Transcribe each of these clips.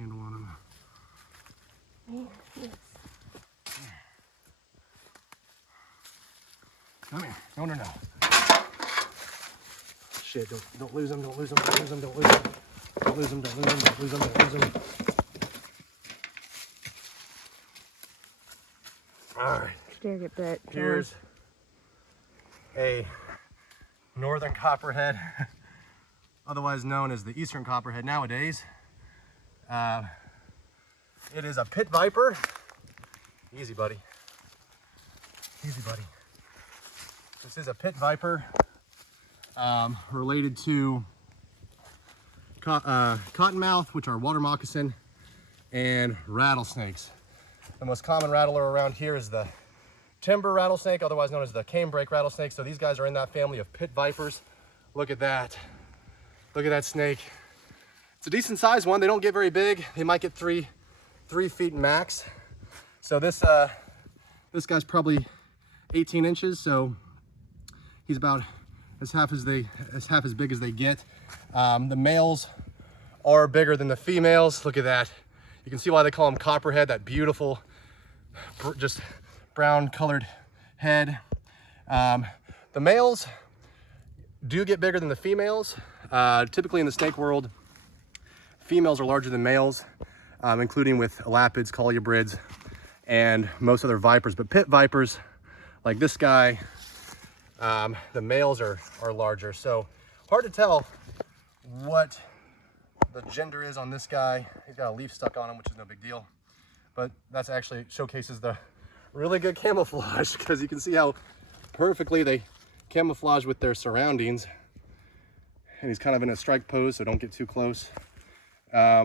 handle on them. Yes. Come here. No, no, no. Shit, don't lose them, don't lose them, don't lose them, don't lose them. Don't lose them, don't lose them, don't lose them, don't lose them. All right. Dare get bit. Here's a northern copperhead, otherwise known as the eastern copperhead nowadays. It is a pit viper. Easy, buddy. Easy, buddy. This is a pit viper related to cottonmouth, which are water moccasin, and rattlesnakes. The most common rattler around here is the timber rattlesnake, otherwise known as the canebrake rattlesnake. So these guys are in that family of pit vipers. Look at that. Look at that snake. It's a decent sized one. They don't get very big. They might get 3 feet max. So this guy's probably 18 inches. So he's about half as big as they get. The males are bigger than the females. Look at that. You can see why they call them copperhead, that beautiful, just brown colored head. The males do get bigger than the females. Typically in the snake world, females are larger than males, including with elapids, colubrids, and most other vipers. But pit vipers, like this guy, the males are larger. So hard to tell what the gender is on this guy. He's got a leaf stuck on him, which is no big deal. But that's actually showcases the really good camouflage, because you can see how perfectly they camouflage with their surroundings. And he's kind of in a strike pose, so don't get too close. Yeah,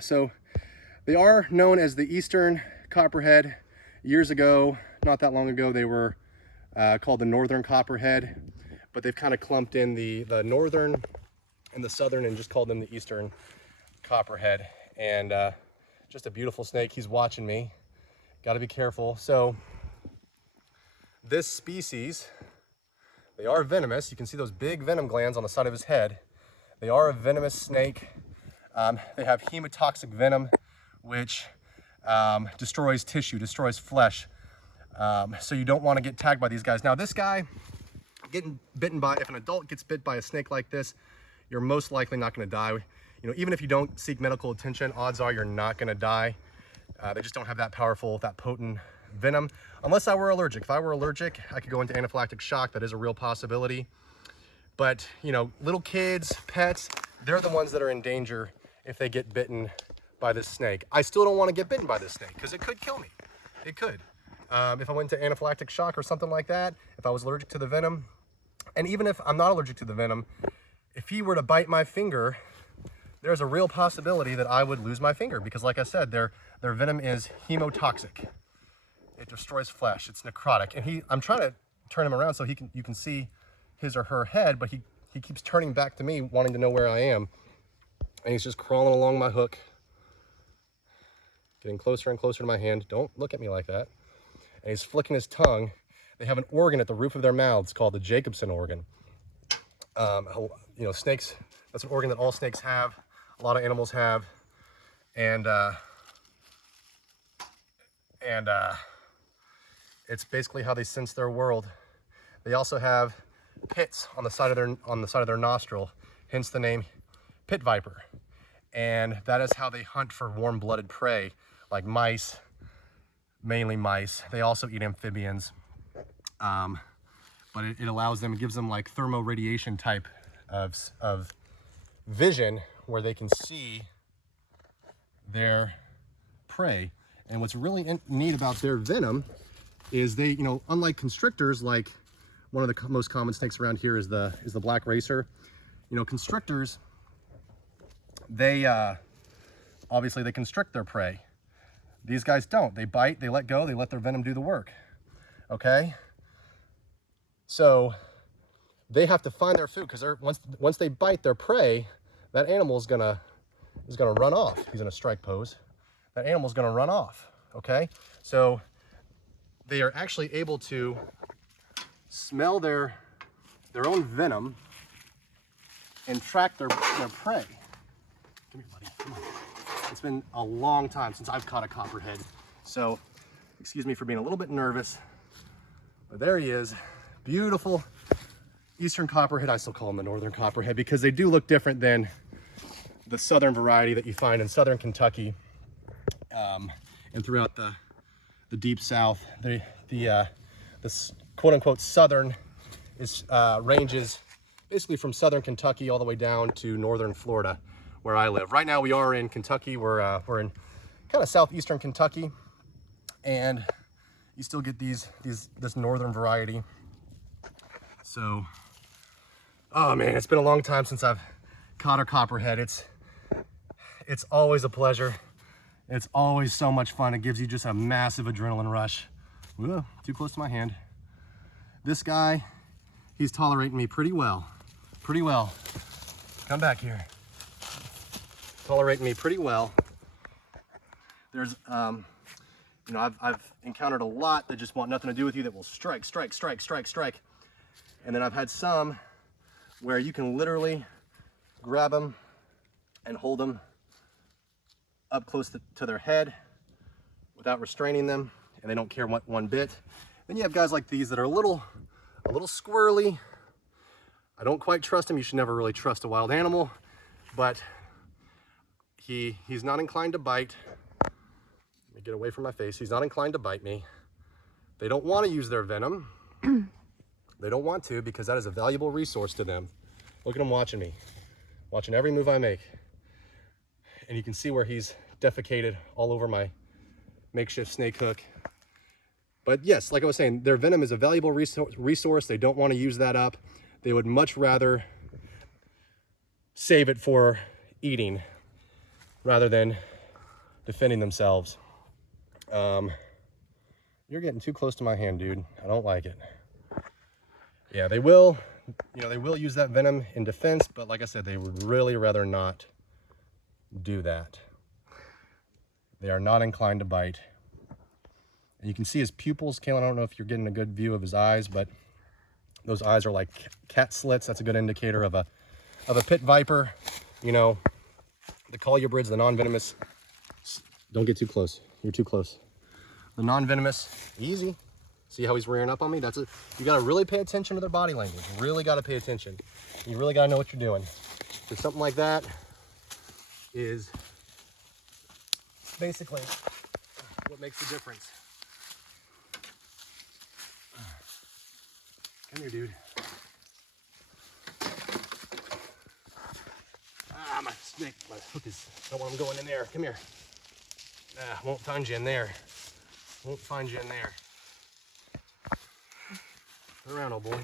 so they are known as the eastern copperhead. Years ago, not that long ago, they were called the northern copperhead, but they've kind of clumped in the northern and the southern and just called them the eastern copperhead. And just a beautiful snake. He's watching me. Got to be careful. So this species, they are venomous. You can see those big venom glands on the side of his head. They are a venomous snake. They have hemotoxic venom, which destroys tissue, destroys flesh. So you don't want to get tagged by these guys. Now this guy, getting bitten by, if an adult gets bit by a snake like this, you're most likely not going to die. You know, even if you don't seek medical attention, odds are you're not going to die. They just don't have that powerful, that potent venom. Unless I were allergic. If I were allergic, I could go into anaphylactic shock. That is a real possibility. But, you know, little kids, pets, they're the ones that are in danger if they get bitten by this snake. I still don't want to get bitten by this snake because it could kill me. It could. If I went into anaphylactic shock or something like that, if I was allergic to the venom, and even if I'm not allergic to the venom, if he were to bite my finger, there's a real possibility that I would lose my finger because, like I said, their venom is hemotoxic. It destroys flesh. It's necrotic. And I'm trying to turn him around so you can see his or her head, but he keeps turning back to me, wanting to know where I am. And he's just crawling along my hook, getting closer and closer to my hand. Don't look at me like that. And he's flicking his tongue. They have an organ at the roof of their mouths called the Jacobson organ. You know, snakes, that's an organ that all snakes have. A lot of animals have. And it's basically how they sense their world. They also have pits on the side of their nostril, hence the name pit viper. And that is how they hunt for warm-blooded prey, like mice, mainly mice. They also eat amphibians, but it allows them, it gives them like thermoradiation type of vision where they can see their prey. And what's really neat about their venom is they, you know, unlike constrictors, like one of the most common snakes around here is the black racer. You know, constrictors, they obviously they constrict their prey. These guys don't. They bite, they let go, they let their venom do the work. Okay? So they have to find their food because once they bite their prey, that animal is gonna run off. He's in a strike pose. That animal's gonna run off. Okay? So they are actually able to smell their own venom and track their prey. Come here, buddy. Come on. It's been a long time since I've caught a copperhead, so excuse me for being a little bit nervous. But there he is. Beautiful eastern copperhead. I still call him the northern copperhead because they do look different than the southern variety that you find in southern Kentucky and throughout the deep south. The quote-unquote southern ranges basically from southern Kentucky all the way down to northern Florida, where I live. Right now we are in Kentucky. We're in kind of southeastern Kentucky, and you still get this northern variety. So, oh man, it's been a long time since I've caught a copperhead. It's always a pleasure. It's always so much fun. It gives you just a massive adrenaline rush. Whoa, too close to my hand. This guy, he's tolerating me pretty well. Pretty well. Come back here. Tolerating me pretty well. There's, you know, I've encountered a lot that just want nothing to do with you, that will strike. And then I've had some where you can literally grab them and hold them up close to their head without restraining them, and they don't care one bit. Then you have guys like these that are a little squirrely. I don't quite trust him. You should never really trust a wild animal, but he's not inclined to bite. Let me get away from my face. He's not inclined to bite me. They don't want to use their venom. They don't want to, because that is a valuable resource to them. Look at him watching me, watching every move I make. And you can see where he's defecated all over my makeshift snake hook. But yes, like I was saying, their venom is a valuable resource. They don't want to use that up. They would much rather save it for eating rather than defending themselves. You're getting too close to my hand, dude. I don't like it. Yeah, they will, you know, they will use that venom in defense, but like I said, they would really rather not do that. They are not inclined to bite. And you can see his pupils. Kalen, I don't know if you're getting a good view of his eyes, but those eyes are like cat slits. That's a good indicator of a pit viper. You know, the colubrids, the non-venomous. Don't get too close. You're too close. The non-venomous, easy. See how he's rearing up on me? That's it. You got to really pay attention to their body language. Really got to pay attention. You really got to know what you're doing. So something like that is basically what makes the difference. Come here, dude. Ah, my snake, my hook is, don't want him going in there. Come here. Ah, won't find you in there. Won't find you in there. Turn around, old boy.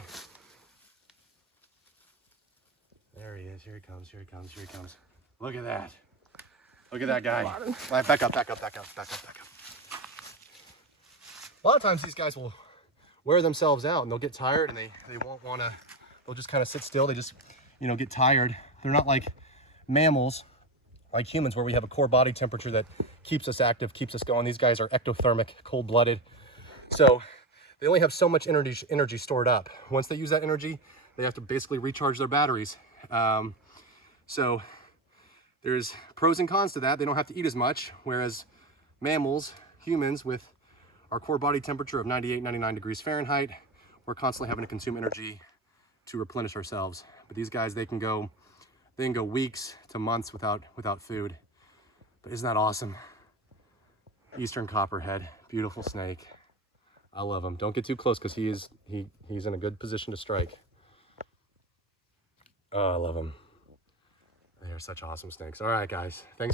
There he is. Here he comes. Here he comes. Here he comes. Look at that. Look at that guy. Back up. A lot of times these guys will wear themselves out and they'll get tired and they won't want to, they'll just kind of sit still. They just, you know, get tired. They're not like mammals, like humans, where we have a core body temperature that keeps us active, keeps us going. These guys are ectothermic, cold-blooded. So they only have so much energy stored up. Once they use that energy, they have to basically recharge their batteries. So there's pros and cons to that. They don't have to eat as much, whereas mammals, humans, with our core body temperature of 98, 99 degrees Fahrenheit, we're constantly having to consume energy to replenish ourselves. But these guys, they can go weeks to months without food. But isn't that awesome? Eastern copperhead, beautiful snake. I love him. Don't get too close because he's in a good position to strike. Oh, I love him. They are such awesome snakes. All right, guys. Thanks.